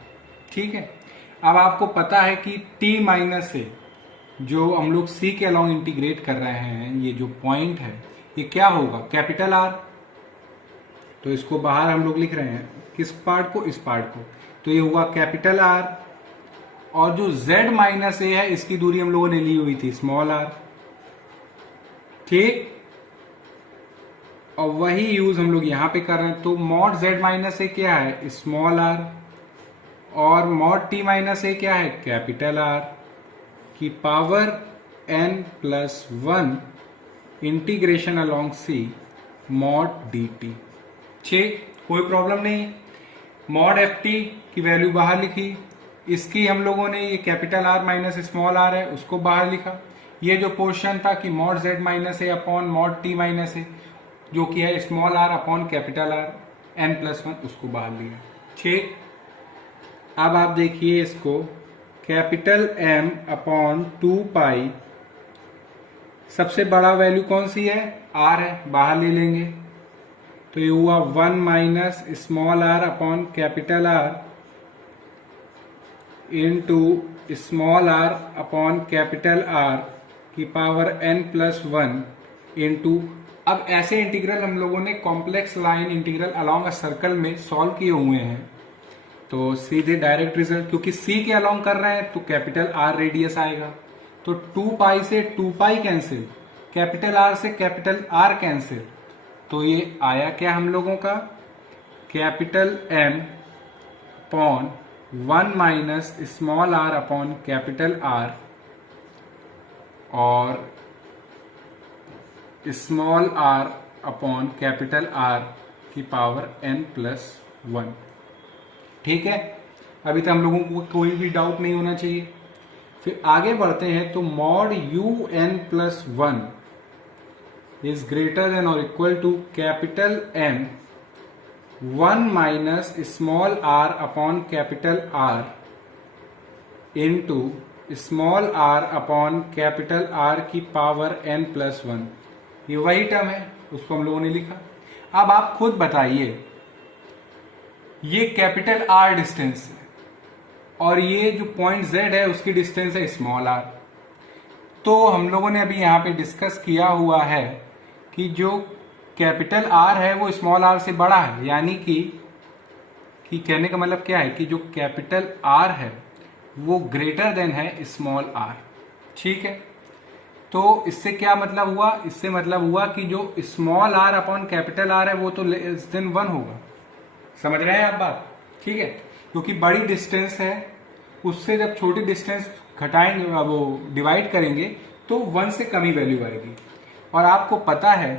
ठीक है, अब आपको पता है कि t माइनस ए जो हम लोग सी के अलोंग इंटीग्रेट कर रहे हैं, ये जो पॉइंट है ये क्या होगा, कैपिटल आर। तो इसको बाहर हम लोग लिख रहे हैं, किस पार्ट को, इस पार्ट को। तो ये हुआ कैपिटल आर, और जो z माइनस ए है इसकी दूरी हम लोगों ने ली हुई थी स्मॉल आर। ठीक, और वही यूज हम लोग यहां पे कर रहे हैं। तो मॉड z माइनस ए क्या है, स्मॉल आर, और मॉड t माइनस ए क्या है, कैपिटल आर की power n plus 1 integration along c mod dt। ठीक, कोई प्रॉब्लम नहीं। मॉड एफ टी की वैल्यू बाहर लिखी, इसकी हम लोगों ने ये capital R minus small R है उसको बाहर लिखा। ये जो पोर्शन था कि mod z minus A upon mod t minus A जो कि है small R upon capital are n plus 1 उसको बाहर लिया। ठीक, अब आप देखिए इसको, कैपिटल M अपॉन 2 पाई, सबसे बड़ा वैल्यू कौन सी है, R है, बाहर ले लेंगे। तो ये हुआ 1 minus small R upon capital R into small R upon capital R की पावर n प्लस 1 इनटू। अब ऐसे इंटीग्रल हम लोगों ने complex line integral along a circle में सॉल्व किए हुए हैं, तो सीधे डायरेक्ट रिजल्ट, क्योंकि c के अलोंग कर रहे हैं तो कैपिटल R रेडियस आएगा। तो 2 पाई से 2 पाई कैंसिल, कैपिटल R से कैपिटल R कैंसिल, तो ये आया क्या हम लोगों का, capital M upon 1 minus small r upon capital R और small r upon capital R की पावर n प्लस 1। ठीक है, अभी तक हम लोगों को कोई भी डाउट नहीं होना चाहिए। फिर आगे बढ़ते हैं, तो mod u n plus 1 is greater than और equal to capital M 1 minus small r upon capital R into small r upon capital R की पावर n प्लस 1। ये वही टर्म है, उसको हम लोगों ने लिखा। अब आप खुद बताइए, ये कैपिटल R डिस्टेंस है और ये जो पॉइंट Z है उसकी डिस्टेंस है स्मॉल r। तो हम लोगों ने अभी यहाँ पे डिस्कस किया हुआ है कि जो कैपिटल R है वो स्मॉल r से बड़ा है, यानी कि कहने का मतलब क्या है कि जो कैपिटल R है वो ग्रेटर देन है स्मॉल r। ठीक है, तो इससे क्या मतलब हुआ, इससे मतलब हुआ कि जो small r upon capital R है वो तो लेस देन 1 होगा। समझ रहे हैं आप बात, ठीक है, क्योंकि बड़ी डिस्टेंस है उससे जब छोटी डिस्टेंस घटाएंगे, वो डिवाइड करेंगे तो 1 से कम ही वैल्यू आएगी। और आपको पता है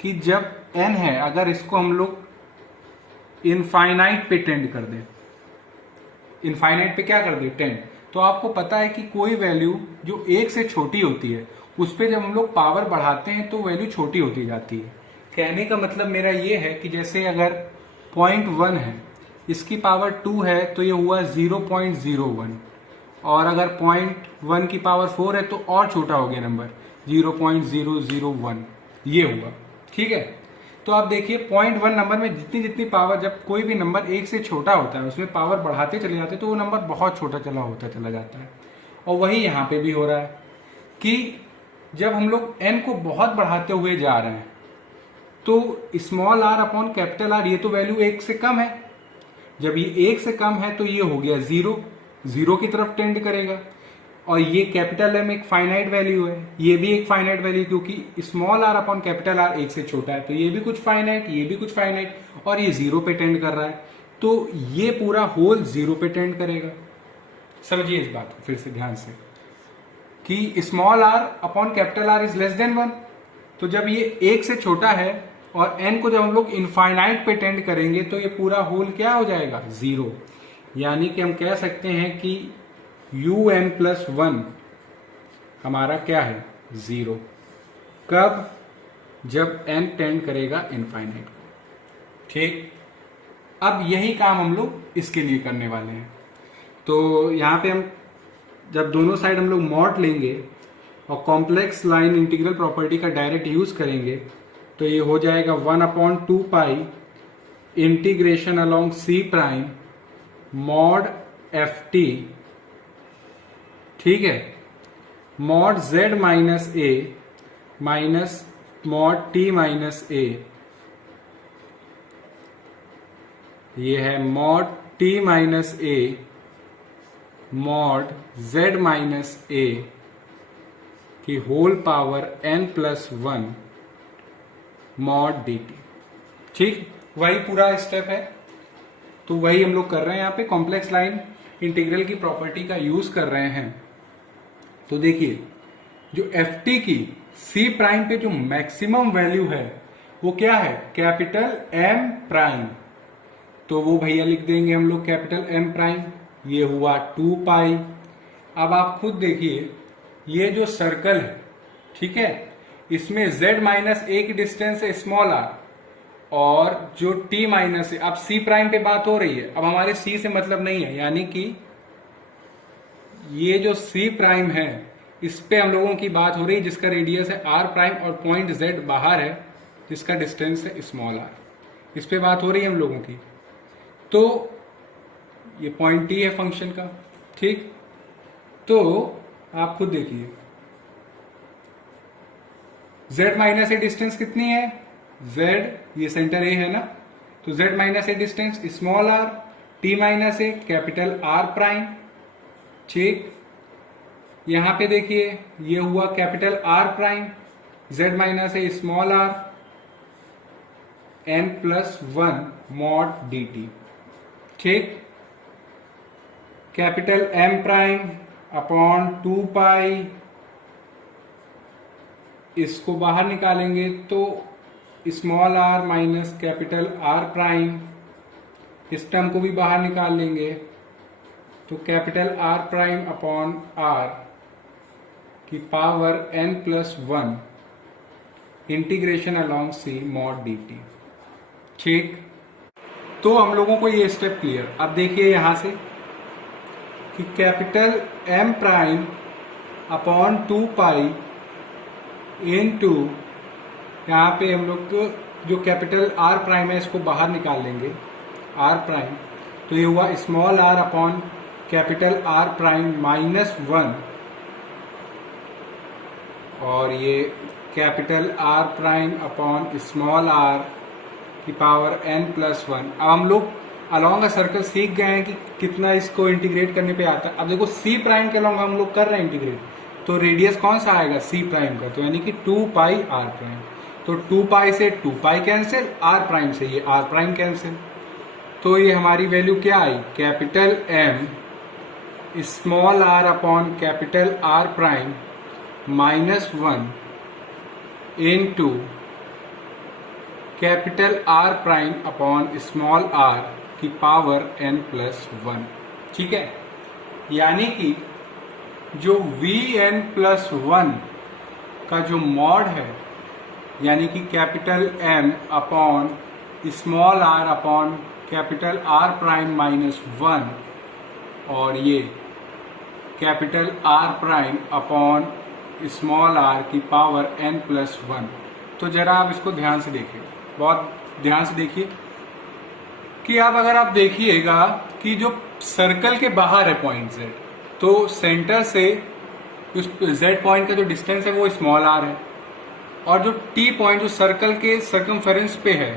कि जब n है, अगर इसको हम लोग इनफाइनाइट पे टेंड कर दें, इनफाइनाइट पे क्या कर दें, टेंड, तो आपको पता है कि कोई वैल्यू जो 1 से छोटी होती है उस पर जब हम लोग पावर बढ़ाते हैं तो वैल्यू छोटी होती जाती है। कहने का मतलब मेरा ये है कि जैसे अगर 0.1 है, इसकी पावर 2 है तो ये हुआ 0.01, और अगर 0.1 की पावर 4 है तो और छोटा हो गया नंबर 0.001, ये हुआ। ठीक है, तो आप देखिए 0.1 नंबर में जितनी जितनी पावर, जब कोई भी नंबर 1 से छोटा होता है उसमें पावर बढ़ाते चले जाते हैं तो वो नंबर बहुत छोटा चला जाता है। और वही यहाँ पे भी हो रहा है कि जब हम लोग n को बहुत बढ़ाते हुए जा रहे हैं तो small r upon capital R, ये तो वैल्यू 1 से कम है, जब ये 1 से कम है तो ये हो गया 0 की तरफ टेंड करेगा। और ये कैपिटल M एक फाइनाइट वैल्यू है, ये भी एक फाइनाइट वैल्यू, क्योंकि small r upon capital R 1 से छोटा है, तो ये भी कुछ फाइनाइट, ये भी कुछ फाइनाइट, और ये 0 पे टेंड कर रहा है, तो ये पूरा होल 0 पे टेंड करेगा। समझिए इस बात को फिर से ध्यान से कि small R upon capital R is less than 1। तो जब ये 1 से छोटा है और n को जब हम लोग इनफाइनाइट पे टेंड करेंगे तो ये पूरा होल क्या हो जाएगा, 0। यानी कि हम कह सकते हैं कि un+1 हमारा क्या है, 0। कब, जब n टेंड करेगा इनफाइनाइट को। ठीक, अब यही काम हम लोग इसके लिए करने वाले हैं। तो यहाँ पे हम जब दोनों साइड हम लोग मॉड लेंगे और कॉम्प्लेक्स लाइन इंटीग्रल प्रॉपर्टी का डायरेक्ट यूज करेंगे तो ये हो जाएगा 1/2 integration along C prime mod FT, ठीक है, mod Z minus A minus mod T minus A, ये है mod T minus A mod Z minus A की whole power n+1 mod dt। ठीक, वही पूरा स्टेप है। तो वही हम लोग कर रहे हैं यहाँ पे, कॉम्प्लेक्स लाइन इंटीग्रल की प्रॉपर्टी का यूज कर रहे हैं। तो देखिए जो ft की C प्राइम पे जो मैक्सिमम वैल्यू है वो क्या है, कैपिटल M प्राइम। तो वो भैया लिख देंगे हम लोग कैपिटल M प्राइम, ये हुआ 2 पाई। अब आप खुद देखिए ये जो सर्कल है, ठीक है, इसमें z माइनस a की डिस्टेंस है स्मॉल r और जो t माइनस है, अब C प्राइम पे बात हो रही है, अब हमारे C से मतलब नहीं है, यानी कि ये जो C प्राइम है इस पे हम लोगों की बात हो रही है जिसका रेडियस है r प्राइम और पॉइंट z बाहर है जिसका डिस्टेंस है स्मॉल r, इस पे बात हो रही है हम लोगों की। तो ये पॉइंट t है फंक्शन का। ठीक, तो आप खुद देखिए z माइनस ए डिस्टेंस कितनी है, z ये सेंटर a है ना, तो z minus a distance small r, t minus a capital r prime. ठीक, यहां पे देखिए ये हुआ capital R prime, z minus a small r n+1 mod dt। ठीक, capital M prime upon 2 pi, इसको बाहर निकालेंगे तो small r minus capital R prime, इस टर्म को भी बाहर निकाल लेंगे तो capital R prime upon R की power n+1 integration along C mod dt। ठीक, तो हम लोगों को ये स्टेप क्लियर। अब देखिए यहां से कि कैपिटल M प्राइम अपॉन 2 पाई इनटू, यहाँ पे हम लोग को जो कैपिटल R प्राइम है इसको बाहर निकाल लेंगे R प्राइम, तो ये हुआ small r upon capital R prime -1 और ये capital R prime upon small r की पावर n+1। अब हम लोग अलोंग अ सर्कल सीख गए हैं कि कितना इसको इंटीग्रेट करने पे आता है। अब देखो C प्राइम के अलोंग हम लोग कर रहे हैं इंटीग्रेट, तो रेडियस कौन सा आएगा C प्राइम का, तो यानी कि 2 पाई R प्राइम। तो 2 पाई से 2 पाई कैंसिल, R प्राइम से ये R प्राइम कैंसिल, तो ये हमारी वैल्यू क्या आई, capital M small r upon capital R prime -1 into capital R prime upon small r की पावर n+1। ठीक है, यानी कि जो Vn+1 का जो मॉड है, यानी कि capital M upon small r upon capital R prime -1 और ये capital R prime upon small r की पावर n+1। तो जरा आप इसको ध्यान से देखिए, बहुत ध्यान से देखिए कि आप अगर आप देखिएगा कि जो सर्कल के बाहर है पॉइंट Z, तो सेंटर से उस Z पॉइंट का जो डिस्टेंस है वो स्मॉल r है और जो T पॉइंट जो सर्कल के सर्कमफेरेंस पे है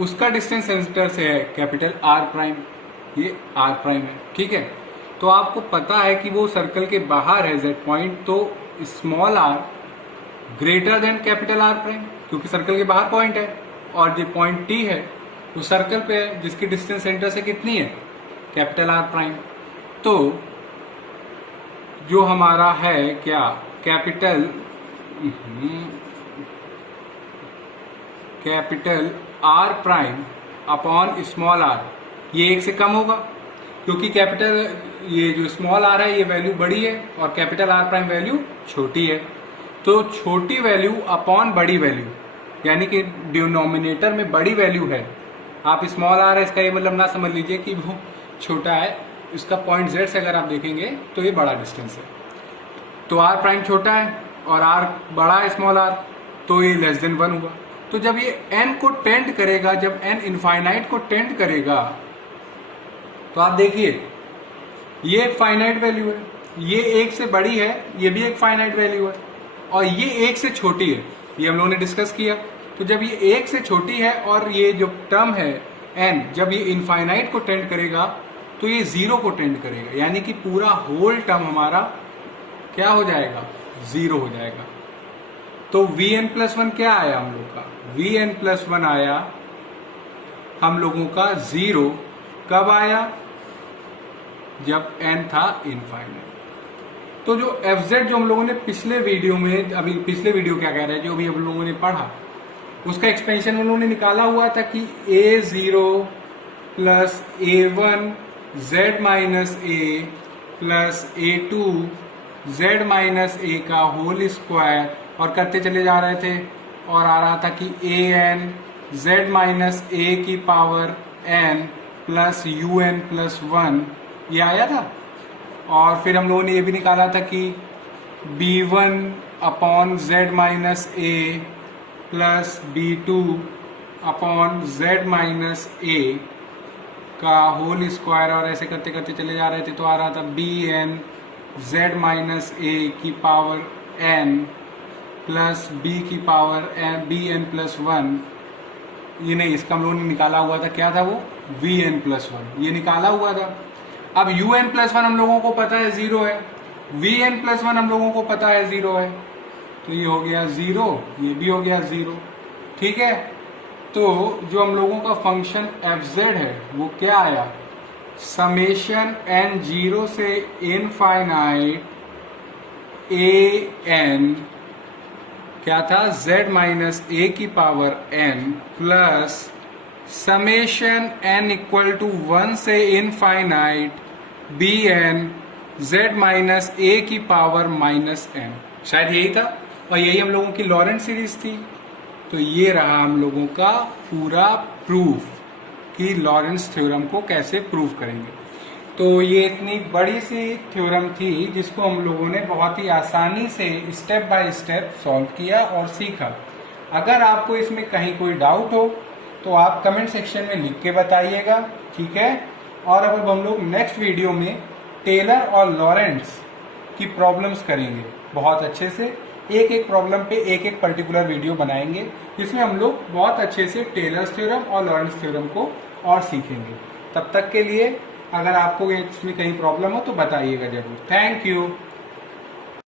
उसका डिस्टेंस सेंटर से है कैपिटल R प्राइम, ये R प्राइम है। ठीक है, तो आपको पता है कि वो सर्कल के बाहर है Z पॉइंट, तो small r greater than capital R prime क्योंकि सर्कल के बाहर पॉइंट है, और जो पॉइंट T है वो सर्कल पे है जिसकी डिस्टेंस सेंटर से कितनी है, कैपिटल R प्राइम। तो जो हमारा है क्या, capital R prime upon small R, ये एक से कम होगा क्योंकि कैपिटल ये जो स्मॉल आर है ये वैल्यू बड़ी है और कैपिटल आर प्राइम वैल्यू छोटी है। तो छोटी वैल्यू अपॉन बड़ी वैल्यू, यानी कि डिनोमिनेटर में बड़ी वैल्यू है, आप स्मॉल आर है इसका ये मतलब ना समझ लीजिए कि वो छोटा है, इसका पॉइंट जेड से अगर आप देखेंगे तो ये बड़ा डिस्टेंस है। तो आर प्राइम छोटा है और आर बड़ा है स्मॉल आर, तो ये लेस देन 1 होगा। तो जब ये n को टेंड करेगा, जब n इनफाइनाइट को टेंड करेगा, तो आप देखिए ये एक फाइनाइट वैल्यू है, ये एक से बड़ी है, ये भी एक फाइनाइट वैल्यू है, और ये एक से छोटी है, ये हम लोगों ने डिस्कस किया। तो जब ये एक से छोटी है और ये जो टर्म है n, जब ये इनफाइनाइट को टेंड करेगा तो ये 0 को टेंड करेगा, यानी कि पूरा होल टर्म हमारा क्या हो जाएगा, 0 हो जाएगा। तो vn+1 क्या आया हम लोग का, vn+1 आया हम लोगों का 0, कब आया, जब n था इनफाइनाइट। तो जो fz जो हम लोगों ने पिछले वीडियो में, अभी पिछले वीडियो क्या कह रहे हैं, जो अभी हम लोगों ने पढ़ा उसका एक्सपेंशन हम लोगों ने निकाला हुआ था कि a0 plus a1 z minus a plus a2 z minus a का होल स्क्वायर, और करते चले जा रहे थे और आ रहा था कि an z माइनस a की पावर n प्लस un+1, ये आया था। और फिर हम लोगों ने ये भी निकाला था कि b1 upon z minus a plus b2 upon z minus a का होल स्क्वायर, और ऐसे करते करते चले जा रहे थे तो आ रहा था bn z माइनस a की पावर n प्लस b की पावर bn+1, ये नहीं, इसका हम लोगों ने निकाला हुआ था, क्या था वो, vn+1, ये निकाला हुआ था। अब un+1 हम लोगों को पता है 0 है, vn+1 हम लोगों को पता है 0 है, तो ये हो गया 0, ये भी हो गया 0, ठीक है। तो जो हम लोगों का फंक्शन fz है वो क्या आया, समेशन n 0 से इनफाइनाइट an, क्या था, z माइनस a की power n plus summation n equal to 1 से infinite bn z minus a की पावर माइनस n, शायद यही था, और यही हम लोगों की लॉरेंट सीरीज थी। तो ये रहा हम लोगों का पूरा प्रूफ कि लॉरेंस थ्योरम को कैसे प्रूव करेंगे। तो ये इतनी बड़ी सी थ्योरम थी जिसको हम लोगों ने बहुत ही आसानी से स्टेप बाय स्टेप सॉल्व किया और सीखा। अगर आपको इसमें कहीं कोई डाउट हो तो आप कमेंट सेक्शन में लिख के बताइएगा, ठीक है। और अब हम लोग नेक्स्ट वीडियो में टेलर और लॉरेंट्स की प्रॉब्लम्स करेंगे बहुत अच्छे से, एक एक प्रॉब्लम पे एक एक पर्टिकुलर वीडियो बनाएंगे जिसमें हम लोग बहुत अच्छे से टेलर्स थ्योरम और लॉरेंट्स थ्योरम को और सीखेंगे। तब तक के लिए अगर आपको इसमें कहीं प्रॉब्लम हो तो बताइएगा जरूर। Thank you.